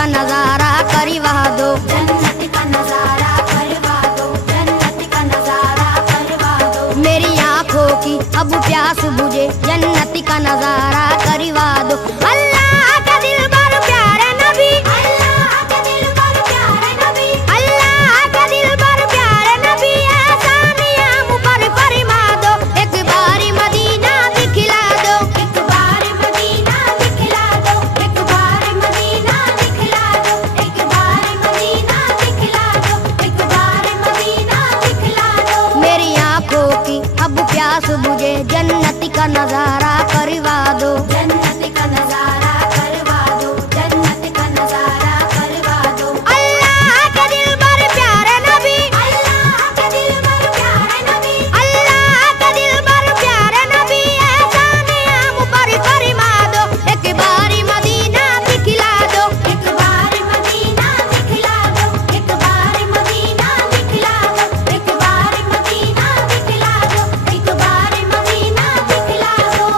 का नजारा करवा दो, जन्नत का नजारा करवा दो, जन्नत का नजारा करवा दो। मेरी आंखों की अब प्यास बुझे, जन्नत का नजारा करवा दो। अल्लाह का दिल बर प्यारे नबी, अल्लाह का दिल बर प्यारे नबी, अल्लाह का दिल बर प्यारे नबी, आसानियां मुझ पर फरमा दो। एक बारी मदीना दिखला दो, एक बार मदीना दिखला दो, एक बार मदीना दिखला दो, एक बार मदीना दिखला दो, एक बार मदीना दिखला दो। मेरी आंखों की अब प्यास बुझे, जन्नत का नजारा करवा दो। जन्नत का नजारा करवा दो, जन्नत का नजारा करवा दो। अल्लाह का दिल बर प्यारे नबी, अल्लाह का दिल बर प्यारे नबी, अल्लाह का दिल बर प्यारे नबी, आसानियां मुझ पर फरमा दो। एक बारी मदीना दिखला दो, एक बार मदीना दिखला दो, एक बार मदीना दिखला दो, एक बार मदीना दिखला दो, एक बार मदीना दिखला दो।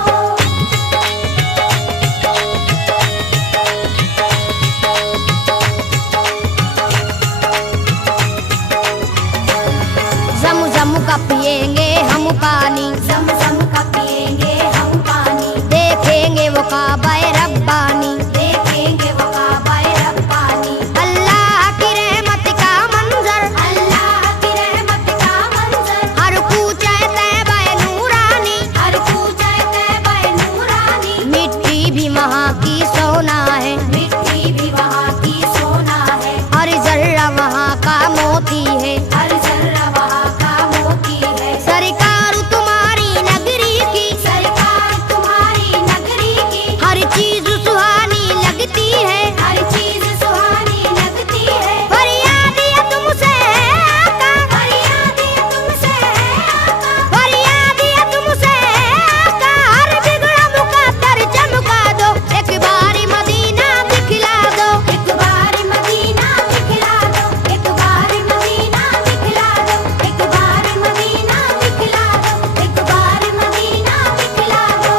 ज़म-ज़म का पिएंगे हम पानी, ज़म-ज़म का पिएंगे हम पानी, देखेंगे वो काबा रब्बानी। देखेंगे वो काबा रब्बानी। अल्लाह की रहमत का मंजर, अल्लाह की रहमत का मंजर, हर कूचे तैबा नूरानी। हर कूचे तैबा नूरानी। मिट्टी भी वहाँ की सोना है, मिट्टी भी वहाँ की सोना है, हर जर्रा वहाँ का मोती है। हर जर्रा वहाँ का मोती है। सरकार तुम्हारी नगरी की, सरकार तुम्हारी नगरी की, हर चीज सुहानी लगती है। हर चीज सुहानी लगती है। फरियाद ये तुमसे है आका, फरियाद ये तुमसे है आका, फरियाद ये तुमसे है आका, हर बिगड़ा मुकद्दर चमका दो। एक बारी मदीना दिखला दो, एक बार मदीना दिखला दो, एक बार मदीना दिखला दो, एक बार मदीना दिखला दो, एक बार मदीना दिखला दो।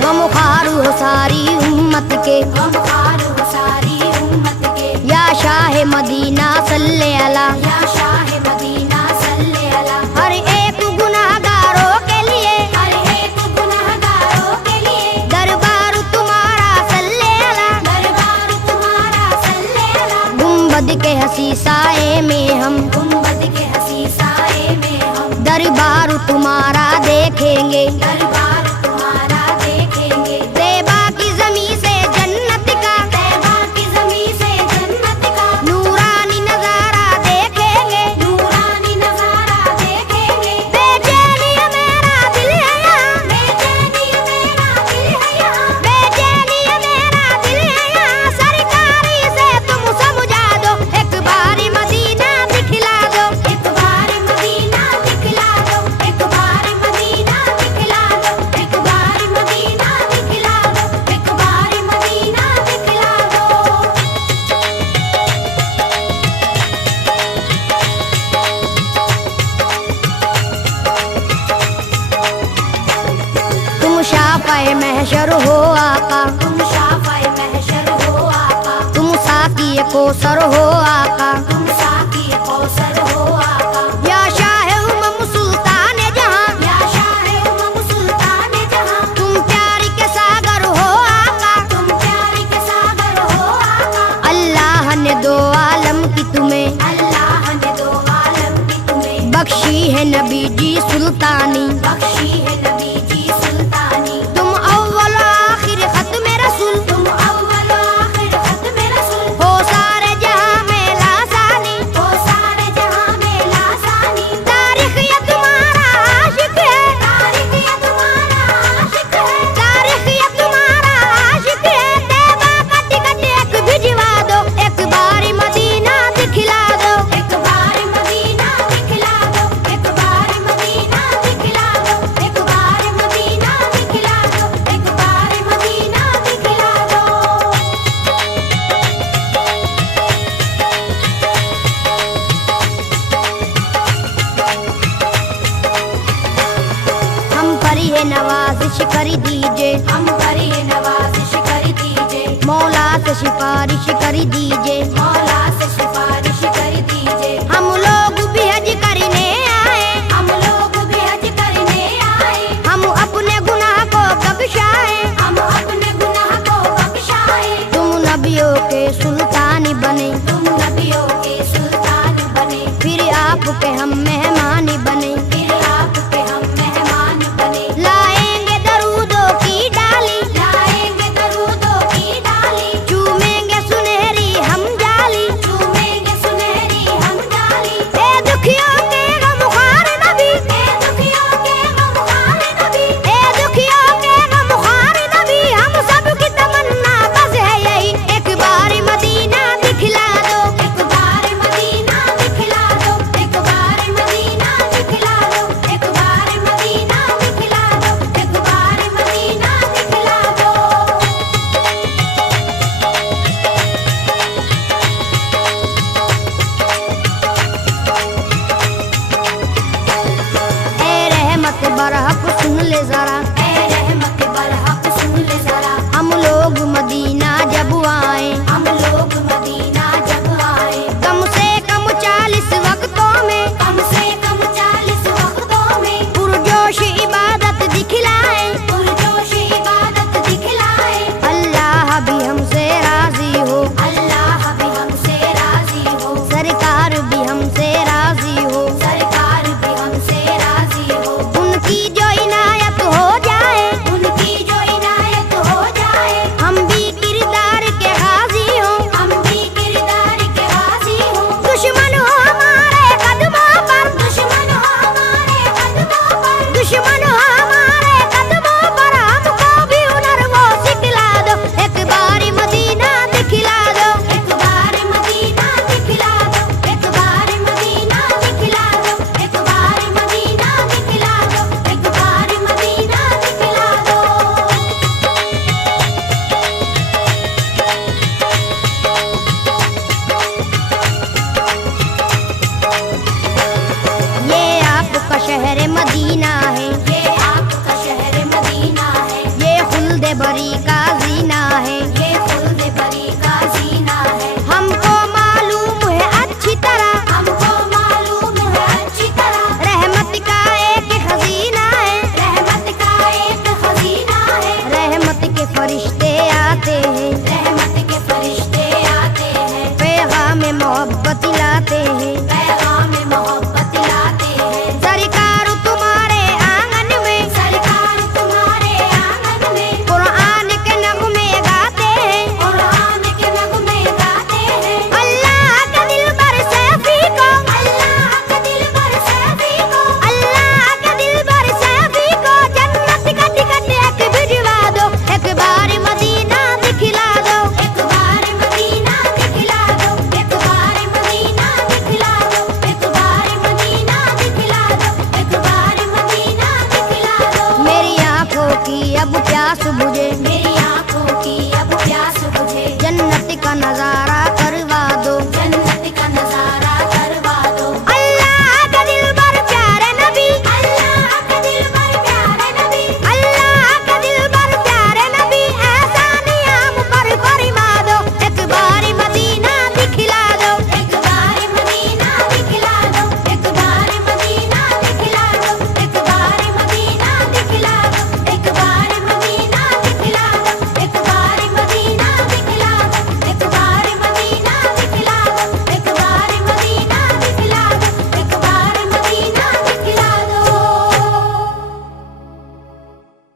गमख्वार हो सारी उम्मत के, गमख्वार हो सारी उम्मत के, या शाह मदीना सल्ले अला। या शाह मदीना सल्ले अला। हर एक गुनाहगारों के लिए हर एक गुनहगारों के लिए दरबार तुम्हारा सल्ले अला। दरबार तुम्हारा सल्ले अला। गुंबद के हसी साए में हम, गुंबद के हसी साए में हम दरबार तुम्हारा देखेंगे। दरबार तुम्हारा देखेंगे। तैबा की ज़मीं से जन्नत का, तैबा की ज़मीं से जन्नत का नूरानी नजारा देखेंगे। नूरानी नजारा देखेंगे। बेचैनी मेरा दिल है यहाँ, बेचैनी मेरा दिल है यहाँ, बेचैनी मेरा दिल है यहाँ, सरकारी से तुम समझा दो। एक बारी मदीना दिखला दो, एक बार मदीना दिखला दो, एक बार मदीना दिखला दो, एक बार मदीना दिखला दो, एक बार मदीना दिखला दो। तुम शाफ़ाए महशर हो आका, तुम शाफ़ाए महशर हो आका, तुम साक़ी कौसर हो आका। तुम साक़ी कौसर हो आका, या शाह उमम सुल्तान जहां, या शाह उमम सुल्तान जहां, तुम प्यार के सागर हो आका। तुम प्यार के सागर हो आका। अल्लाह ने दो आलम की तुम्हें, अल्लाह ने दो आलम की तुम्हें बख्शी है नबी जी सुल्तानी। बख्शी है नबी जी सुल्तानी। तुम अव्वल आखिर खत्म रसूल, तुम अव्वल आखिर खत्म रसूल, हो सारे जहां में लासानी। हो सारे जहां में लासानी। तारीख ये तुम्हारा आशिक है, तारीख ये तुम्हारा आशिक है, तारीख ये तुम्हारा आशिक है। तैबा का टिकट एक भिजवा दो, एक बारी मदीना दिखला दो। एक बार मदीना दिखला दो, एक बार मदीना दिखला दो, एक बार सिफारिश कर दीजिए, हम पर ये नवाजिश कर दीजिए, मौला से सिफारिश कर दीजिए। मौला से सिफारिश कर दीजिए। हम लोग भी हज करने आए, हम लोग भी हज करने आए, हम अपने गुनाह को बख्शाए। हम अपने गुनाह को बख्शाए। तुम नबियों के सुल्तान बने, तुम नबियों के सुल्तान बने, फिर आपके हम मेहमान बने। फिर आपके हम मेहमान बने। लाएंगे दरूदों की डाली, लाएंगे दरूदों की डाली, चूमेंगे सुनहरी हम जाली। चूमेंगे सुनहरी हम डाली। ए दुखियों के गमख्वार नबी, ए दुखियों के गमख्वार नबी, ए दुखियों के गमख्वार नबी, हम सबकी तमन्ना बस है यही, एक बार मदीना दिखला दो। एक बार मदीना दिखला दो, एक बार मदीना दिखला दो, एक बार मदीना दिखला दो, एक बार मदीना दिखला दो। ए रहमत बरहक सुन ले जरा, ए रहमत बरहक सुन ले जरा, हम लोग मदीना जब आए, हम लोग मदीना जब आए, कम से कम 40 वक्तों में कम से कम 40 वक्तों में पुरजोश इबादत दिखलाए। पुरजोश इबादत दिखलाए। अल्लाह भी हमसे राजी हो, अल्लाह भी हमसे राजी हो, सरकार भी हमसे राजी हो, सरकार भी हमसे राजी हो, उनकी जो इनायत हो जाए, उनकी जो इनायत हो जाए, हम भी किरदार के गाजी हो। हम भी किरदार के गाजी हो। दुश्मन हो हमारे कदमों पर, दुश्मन हो हमारे कदमों पर, दुश्मन हो हमारे कदमों पर, हमको भी हुनर वो सिखला दो, एक बार मदीना दिखला दो। एक बार मदीना दिखला दो, एक बार मदीना दिखला दो, एक बार मदीना दिखला दो, एक बार मदीना दिखला दो। ये आपका शहर मदीना है, ये आपका शहर मदीना है, ये खुल्द बरी का जीना है। ये खुल्द बरी का जीना है। हमको मालूम है अच्छी तरह, हमको मालूम है अच्छी तरह, रहमत का एक खजीना है। रहमत का एक खजीना है। रहमत के फरिश्ते आते हैं, रहमत के फरिश्ते आते हैं, पैगाम मोहब्बत लाते हैं। पैगाम मोहब्बत लाते हैं। सरकार तुम्हारे आंगन में, सरकार तुम्हारे आंगन में कुरान के नगमे गाते हैं। कुरान के नगमे गाते हैं। अल्लाह के दिल पर सैफी को, अल्लाह के दिल पर सैफी को, अल्लाह के दिल पर सैफी को जन्नत का टिकट एक भिजवा दो, एक बार मदीना दिखला दो। एक बार मदीना दिखला दो, एक बार मदीना दिखला दो, एक बार मदीना दिखला दो, एक बार मदीना दिखला दो। मेरी आंखों की अब प्यास बुझे, मेरी आंखों की अब प्यास बुझे, जन्नत का नजारा